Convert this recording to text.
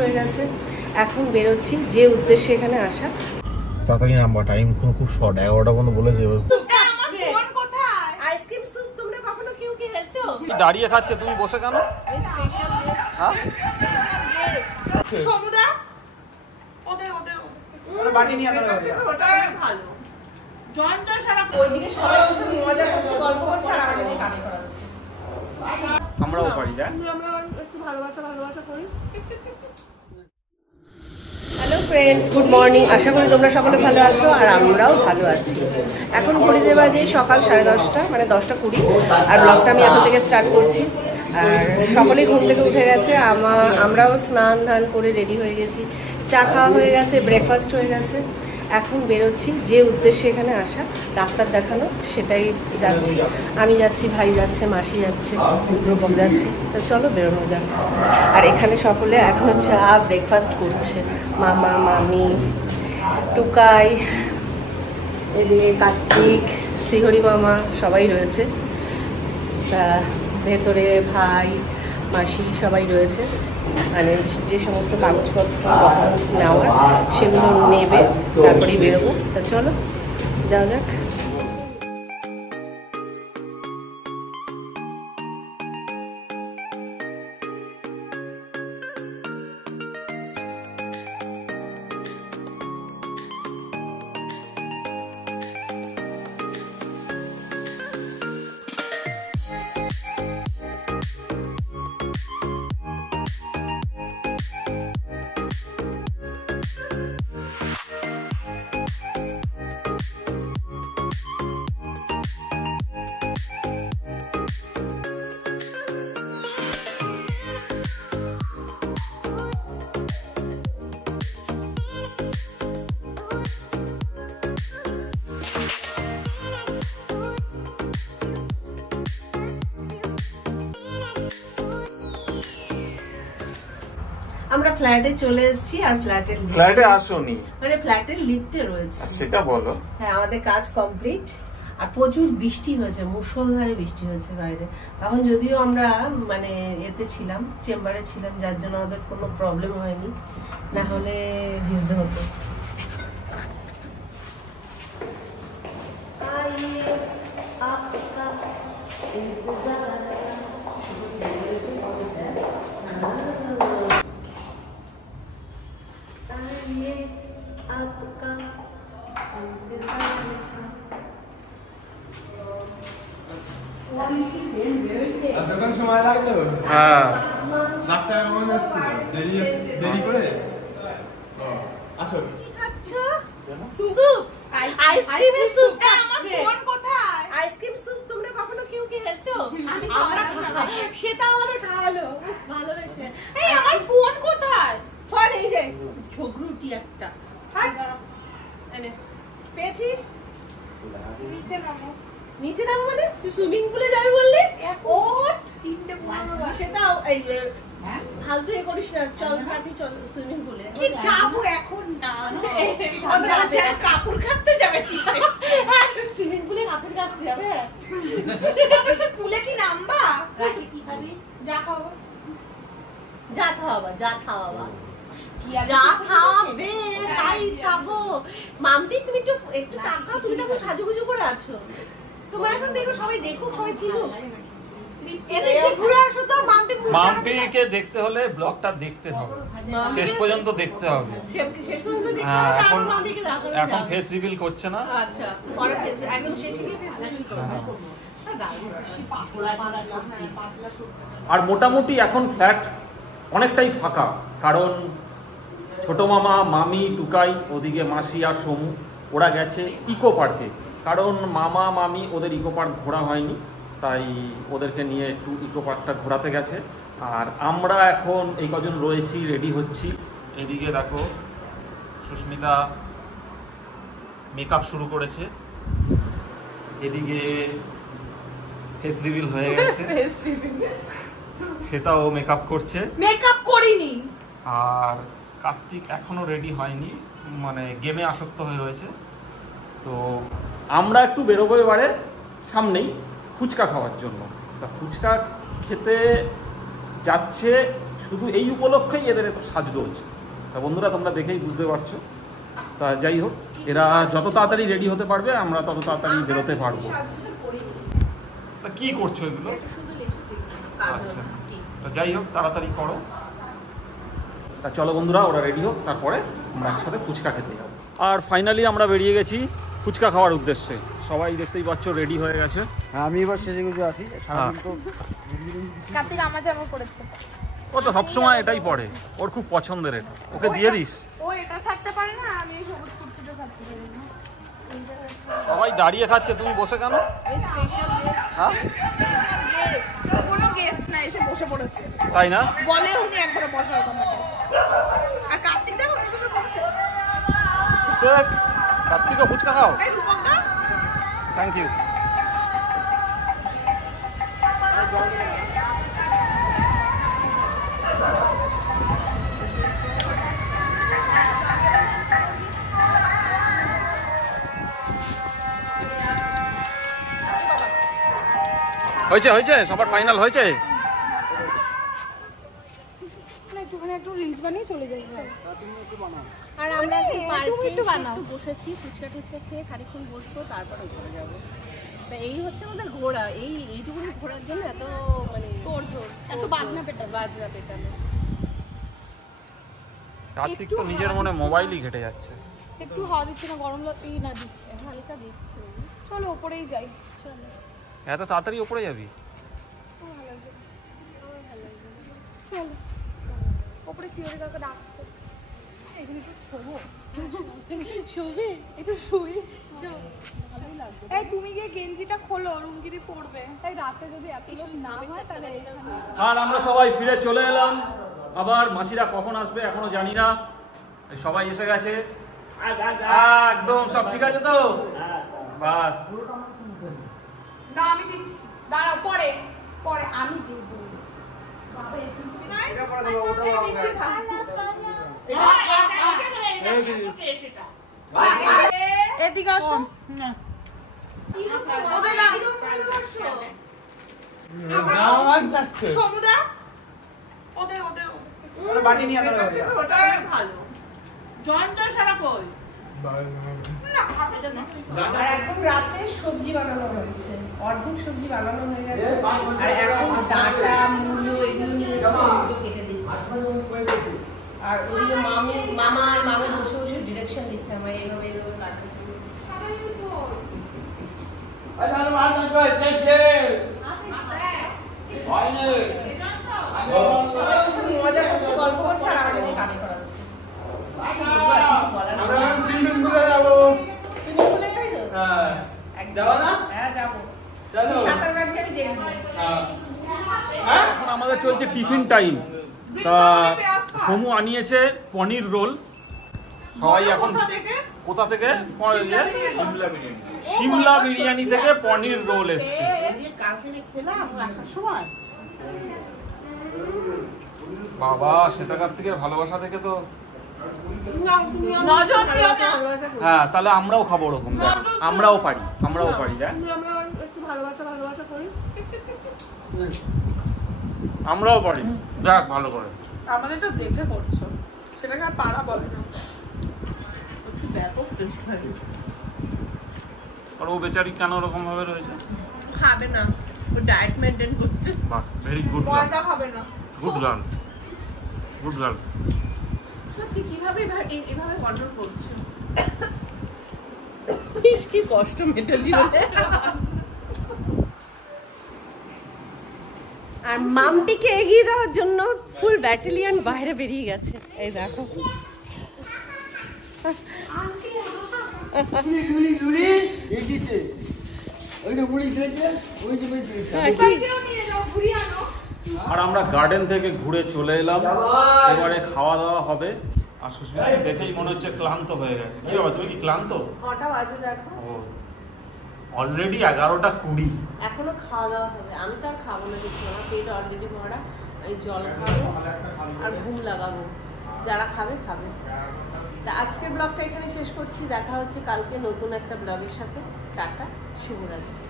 হয়ে গেছে, এখন বেরোচ্ছি যে উদ্দেশ্যে এখানে আসা। তাড়াতাড়ি নাম্বার, টাইম খুব শর্ট, 11টা পর্যন্ত বলেছে। আইসক্রিম স্যুপ তোমরা কখনো কেউ খেয়েছো? দাঁড়িয়ে খাচ্ছে, তুমি বসে কেন? সমুদা ওদের বাড়ি নিয়ে আসা হবে, ওটা ভালো। জয়ন্তটা সারা ওইদিকে সবাই বসে মজা করছে, গল্প করছে, আর আমাদের কাজ করাচ্ছে। আমরাও পারি, যা আমরা একটু ভালোবাসা করি। Hello friends, good morning. আশা করি তোমরা সকলে ভালো আছো আর আমরাও ভালো আছি। এখন ঘড়িতে বাজে সকাল 10:30, মানে 10:20, আর ব্লগটা আমি এখন থেকে স্টার্ট করছি। আর সকলেই ঘুম থেকে উঠে গেছে, আমরাও স্নান ধান করে রেডি হয়ে গেছি, চা খাওয়া হয়ে গেছে, ব্রেকফাস্ট হয়ে গেছে। এখন বেরোচ্ছি যে উদ্দেশ্যে এখানে আসা, ডাক্তার দেখানো, সেটাই যাচ্ছি। আমি যাচ্ছি, ভাই যাচ্ছে, মাসি যাচ্ছে, রূপক যাচ্ছে। তো চলো বেরোনো যাক। আর এখানে সকলে এখনও চা ব্রেকফাস্ট করছে, মামা, মামি, টুকাই, এদিকে কার্তিক, শ্রীহরি মামা, সবাই রয়েছে। তা ভেতরে ভাই, মাসি সবাই রয়েছে। মানে যে সমস্ত কাগজপত্র ডকুমেন্টস নেওয়ার সেগুলো নেবে, তারপরেই বেরোবো। তা চলো যাওয়া যাক। আমরা ফ্ল্যাটে চলে এসেছি, আর ফ্ল্যাটে আসোনি, মানে ফ্ল্যাটের লিফটে রয়েছে। সেটা বলো। হ্যাঁ, আমাদের কাজ কমপ্লিট। আর প্রচুর বৃষ্টি হয়েছে, মুষলধারে বৃষ্টি হয়েছে বাইরে। তখন যদিও আমরা মানে এতে ছিলাম, চেম্বারে ছিলাম, যার জন্য আমাদের কোনো প্রবলেম হয়নি, না হলে ভিজতে হতো। সময় লাগলো। হ্যাঁ, ডাক্তার মনে হচ্ছে দেরি করে। আসো, স্যুপ, আইসক্রিমের স্যুপ। আমার ফোন কোথায়? আইসক্রিম স্যুপ তোমরা কখনো কেউ খেয়েছো? আমরা সেটা আমাদের খাওয়ালো ভালোবেসে। এই আমার ফোন কোথায়? ফোন এই যে ঝগড়ুটি একটা। হাট এনে পেয়েছিস? নিচে নামো। নিচে নামো মানে তুই সুইমিং পুলে যাবি বললি? ওট 3:15 সেটাও এই ফালতু এ করিস না। চল হাতি, চল সুইমিং পুলে। কি যাবো এখন না, কাপড় কাচতে যাবে। হ্যাঁ, সুইমিং পুলে কাপড় কাচতে যাবে। সে পুলে কি নামবা? রাতে কি খাবি? যা খাওয়া, যা খাওয়াবা, যা খাওয়াবা, যা খাবে তাই খাবো। মাম্পি তুমি একটু তাকাও, তুমি তো সাজুগুজু করে আছো। তোমার এখন দেখো, সবাই দেখো, সবাই চিনো। মাম্পিকে দেখতে হলে ব্লগটা দেখতে হবে, শেষ পর্যন্ত দেখতে হবে। এখন ফেস রিভিল করছে না। আচ্ছা, পরে ফেস একদম শেষে গিয়ে ফেস রিভিল করবে। আর মোটামুটি এখন ফ্ল্যাট অনেকটাই ফাঁকা, কারণ ছোট মামা, মামি, টুকাই, ওদিকে মাসি আর সমু, ওরা গেছে ইকো পার্কে। কারণ মামা মামি ওদের ইকো পার্ক ঘোরা হয়নি, তাই ওদেরকে নিয়ে একটু ইকো পার্কটা ঘোরাতে গেছে। আর আমরা এখন এই কজন রয়েছি, রেডি হচ্ছি। এদিকে দেখো সুস্মিতা মেকআপ শুরু করেছে, এদিকে ফেস রিভিল হয়ে গেছে, সেটাও মেকআপ করছে। মেকআপ করিনি। আর কার্তিক এখনো রেডি হয়নি, মানে গেমে আসক্ত হয়ে রয়েছে। তো আমরা একটু বেরোবো এবারে সামনেই ফুচকা খাওয়ার জন্য। তা ফুচকা খেতে যাচ্ছে শুধু এই উপলক্ষেই এদের এত সাজগোজ। তা বন্ধুরা তোমরা দেখেই বুঝতে পারছো। তা যাই হোক, এরা যত তাড়াতাড়ি রেডি হতে পারবে আমরা তত তাড়াতাড়ি বেরোতে পারবো। তা কি করছো এগুলো? আচ্ছা, তা যাই হোক তাড়াতাড়ি করো। তা চলো বন্ধুরা, ওরা রেডি হোক, তারপরে আমরা একসাথে ফুচকা খেতে যাবো। আর ফাইনালি আমরা বেরিয়ে গেছি ফুচকা খাওয়ার উদ্দেশ্যে। সবাই দেখতেই পাচ্ছ রেডি হয়ে গেছে। হ্যাঁ, আমি এবার সেজে গুজে আসি। সারাদিন তো কার্তিক আমার জামা পড়েছে। ও তো সবসময় এটাই পড়ে, ওর খুব পছন্দের এটা, ওকে দিয়ে দিস। ও এটা থাকতে পারে না, আমি এই সবুজ কুর্তিটা থাকতে পারি না। সবাই দাঁড়িয়ে খাচ্ছে, তুমি বসে কেন? এই স্পেশাল গেস্ট, হ্যাঁ স্পেশাল গেস্ট, কোনো গেস্ট না, এসে বসে পড়েছে। তাই না? বলে উনি একবার বসার কথাটা। আর কার্তিক দেখো কি সুন্দর বসে। দেখ, কার্তিকও ফুচকা খাও। এই রূপক দা, থ্যাংক ইউ। হয়েছে হয়েছে, সবার ফাইনাল হয়েছে। না একটুখানি একটু রিলস বানিয়ে চলে যাই। আর আমরা তুমি একটু বানাও। একটু বসেছি, ফুচকা টুচকা খেয়ে খানিকক্ষণ বসবো, তারপরে চলে যাবো। তা এই হচ্ছে আমাদের ঘোরা। এইটুকুনি ঘোরার জন্য এত মানে তোড়জোড়, এত বাজনা পেটানো। বাজনা পেটানো। কার্তিক তো নিজের মনে মোবাইলই ঘেটে যাচ্ছে। একটু হাওয়া দিচ্ছে না, গরম লাগতেই না দিচ্ছে। হালকা দিচ্ছে। চলো ওপরেই যাই। চলো, এত তাড়াতাড়ি উপরে যাবি? ভালো লাগছে। চলো ওপরে শিওরি কাকা ডাকছে। এখানে একটু শোবো। শোবে একটু শুই। এই তুমি গিয়ে গেঞ্জিটা খোলো, রুমগিরি পড়বে। তাই রাতে যদি এত লোক না হয় তাহলে এখানে। আর আমরা সবাই ফিরে চলে এলাম। আবার মাসিরা কখন আসবে এখনো জানি না। এই সবাই এসে গেছে একদম, সব ঠিক আছে তো? বাস। না আমি দিচ্ছি, দাঁড়াও, পরে পরে আমি দেব। এটা করে দেবো, ওটা এদিকে আসো। সমুদা ওদের ওদের বাটি নিয়ে আসা হবে। জয়ন্ত সারা কই? আর এখন রাতে সবজি বানানো হয়েছে, অর্ধেক সবজি বানানো হয়ে গেছে। আর এখন ডাঁটা মূলো এগুলো নিয়ে এসে ওগুলো কেটে দিচ্ছে। আর ওইদিকে মামা আর মামি বসে বসে ডিরেকশন দিচ্ছে আমায়, এইভাবে এইভাবে কাটতে। সবাই বসে মজা করছে, গল্প করছে, আর আমাকে দিয়ে কাজ করাচ্ছে। সুইমিং পুলে যাবো। সুইমিং পুলে যাবি তো? যাবো না? হ্যাঁ যাবো। চলো। সাঁতার কাটবি, আমি দেখবো। এখন আমাদের চলছে টিফিন টাইম। তা সমু আনিয়েছে পনির রোল। সবাই এখন কোথা থেকে? সিমলা বিরিয়ানি থেকে পনির রোল এসছে। বাবা, সেটা কার্তিকের ভালোবাসা থেকে তো। নজর দিও না। হ্যাঁ, তাহলে আমরাও খাবো ওরকম। দেখ, আমরাও পারি দেখ। আমরা একটু ভালোবাসা ভালোবাসা করি। আমরাও পারি দেখ ভালো করে। আমাদেরটা দেখে করছো, সেটাকে আর পারা বলে না। ব্যাপক টেস্ট হয়। আর ও বেচারি কেন ওরকম ভাবে রয়েছে? খাবে না, ও ডায়েট মেইনটেইন করছে। বাহ, ভেরি গুড গার্ল, ময়দা খাবে না। Good girl, good girl. সত্যি কিভাবে এভাবে কন্ট্রোল করছো? ইস কি কষ্ট মেটাল জীবনে। আর মাম্পিকে এগিয়ে দেওয়ার জন্য ফুল ব্যাটালিয়ন বাইরে বেরিয়ে গেছে। এই দেখো, আর আমরা গার্ডেন থেকে ঘুরে চলে এলাম, এবারে খাওয়া দাওয়া হবে। আর সুস্মিতা দেখেই মনে হচ্ছে ক্লান্ত হয়ে গেছে। কি বাবা, তুমি কি ক্লান্ত? কটা বাজে দেখো? অলরেডি 11:20। এখনো খাওয়া দাওয়া হবে। আমি তো আর খাবো না কিছু, আমার পেট অলরেডি ভরা। আমি জল খাবো আর ঘুম লাগাবো, যারা খাবে খাবে। তা আজকের ব্লগটা এখানে শেষ করছি। দেখা হচ্ছে কালকে নতুন একটা ব্লগের সাথে। টাটা, শুভরাত্রি।